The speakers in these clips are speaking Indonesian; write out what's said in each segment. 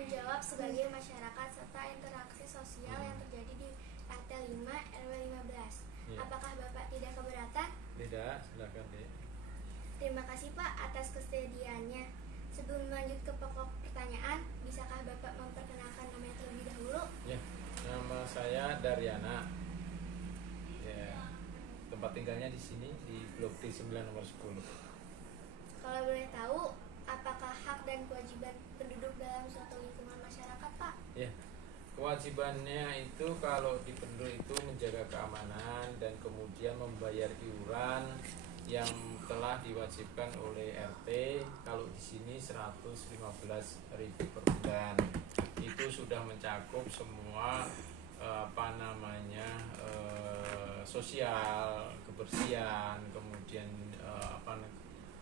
tanggung jawab sebagai masyarakat serta interaksi sosial yang terjadi di RT 5 RW 15. Ya. Apakah Bapak tidak keberatan? Tidak, silakan deh. Terima kasih Pak atas kesediaannya. Sebelum lanjut ke pokok pertanyaan, bisakah Bapak memperkenalkan namanya terlebih dahulu? Ya, nama saya Daryana. Ya, tempat tinggalnya di sini di Blok D9 nomor 10. Kalau boleh tahu, apakah hak dan kewajiban penduduk dalam suatu lingkungan masyarakat, Pak? Ya, kewajibannya itu kalau di penduduk itu menjaga keamanan dan kemudian membayar iuran yang telah diwajibkan oleh RT. Kalau di sini 115.000 per bulan. Itu sudah mencakup semua sosial, kebersihan, kemudian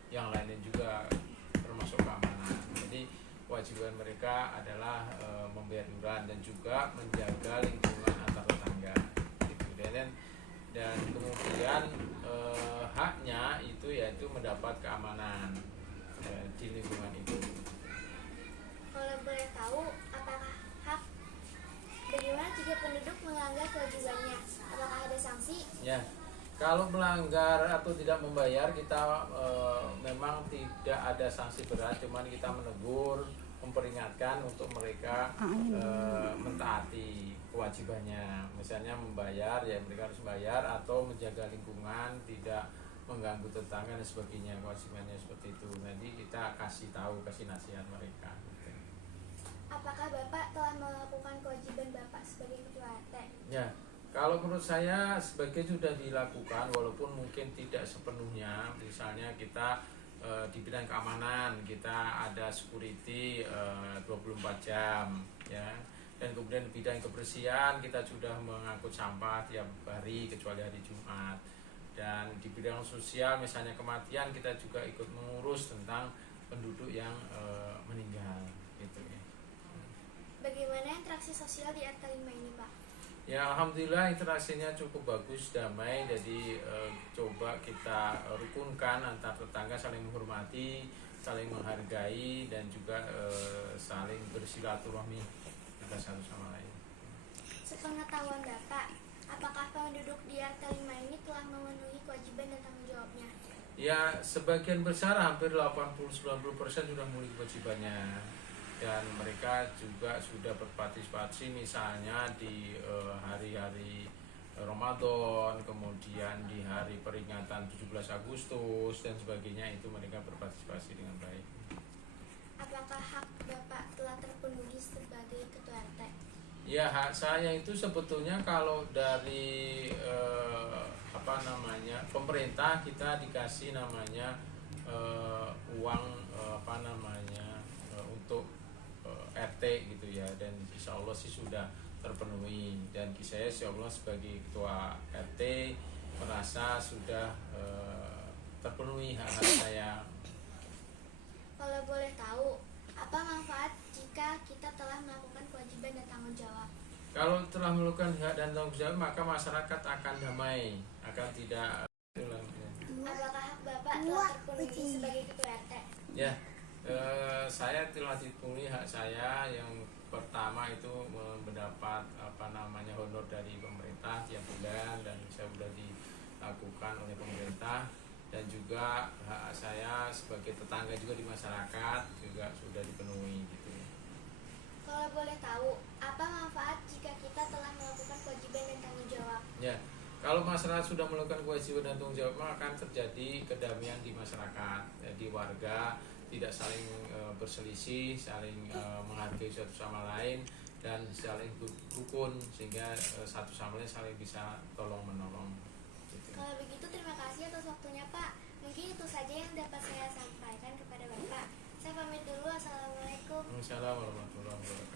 yang lainnya juga termasuk keamanan. Jadi kewajiban mereka adalah membayar iuran dan juga menjaga lingkungan antar tetangga. Gitu. Dan kemudian haknya itu yaitu mendapat keamanan di lingkungan itu. Kalau boleh tahu, apakah hak bagaimana jika penduduk melanggar kewajibannya? Apakah ada sanksi? Ya, kalau melanggar atau tidak membayar kita memang tidak ada sanksi berat, cuman kita menegur, memperingatkan untuk mereka mentaati kewajibannya. Misalnya membayar, ya mereka harus bayar, atau menjaga lingkungan, tidak mengganggu tetangga dan sebagainya, kewajibannya seperti itu. Nanti kita kasih tahu, kasih nasihat mereka. Apakah Bapak telah melakukan kewajiban Bapak sebagai ketua RT? Ya, kalau menurut saya sebagian sudah dilakukan, walaupun mungkin tidak sepenuhnya. Misalnya kita di bidang keamanan kita ada security 24 jam, ya. Dan kemudian di bidang kebersihan kita sudah mengangkut sampah tiap hari kecuali hari Jumat. Dan di bidang sosial misalnya kematian kita juga ikut mengurus tentang penduduk yang meninggal, gitu ya. Bagaimana interaksi sosial di RT 5 ini, Pak? Ya, alhamdulillah interaksinya cukup bagus, damai. Jadi coba kita rukunkan antar tetangga, saling menghormati, saling menghargai, dan juga saling bersilaturahmi kita satu sama lain. Sepengetahuan Bapak, apakah penduduk di RT 5 ini telah memenuhi kewajiban dan tanggung jawabnya? Ya, sebagian besar, hampir 80-90% sudah memiliki kewajibannya. Dan mereka juga sudah berpartisipasi misalnya di hari-hari Ramadan, kemudian di hari peringatan 17 Agustus dan sebagainya, itu mereka berpartisipasi dengan baik. Apakah hak Bapak telah terpenuhi sebagai ketua RT? Ya, hak saya itu sebetulnya kalau dari pemerintah kita dikasih namanya uang untuk RT gitu ya, dan insya Allah sih sudah terpenuhi. Dan saya insya Allah sebagai ketua RT merasa sudah terpenuhi hak-hak saya. Kalau boleh tahu, apa manfaat jika kita telah melakukan kewajiban dan tanggung jawab? Kalau telah melakukan hak dan tanggung jawab, maka masyarakat akan damai, akan tidak. Apakah hak Bapak telah terpenuhi sebagai ketua RT? Ya, saya telah dipenuhi hak saya. Yang pertama itu mendapat honor dari pemerintah tiap bulan, dan saya sudah dilakukan oleh pemerintah. Dan juga hak saya sebagai tetangga juga di masyarakat juga sudah dipenuhi gitu. Kalau boleh tahu, apa manfaat jika kita telah melakukan kewajiban dan tanggung jawab? Ya, kalau masyarakat sudah melakukan kewajiban dan tanggung jawab, maka akan terjadi kedamaian di masyarakat. Jadi warga tidak saling berselisih, saling menghargai satu sama lain, dan saling rukun, sehingga satu sama lain saling bisa tolong menolong. Gitu. Kalau begitu terima kasih atas waktunya Pak. Mungkin itu saja yang dapat saya sampaikan kepada Bapak. Saya pamit dulu. Assalamualaikum. Waalaikumsalam warahmatullahi wabarakatuh.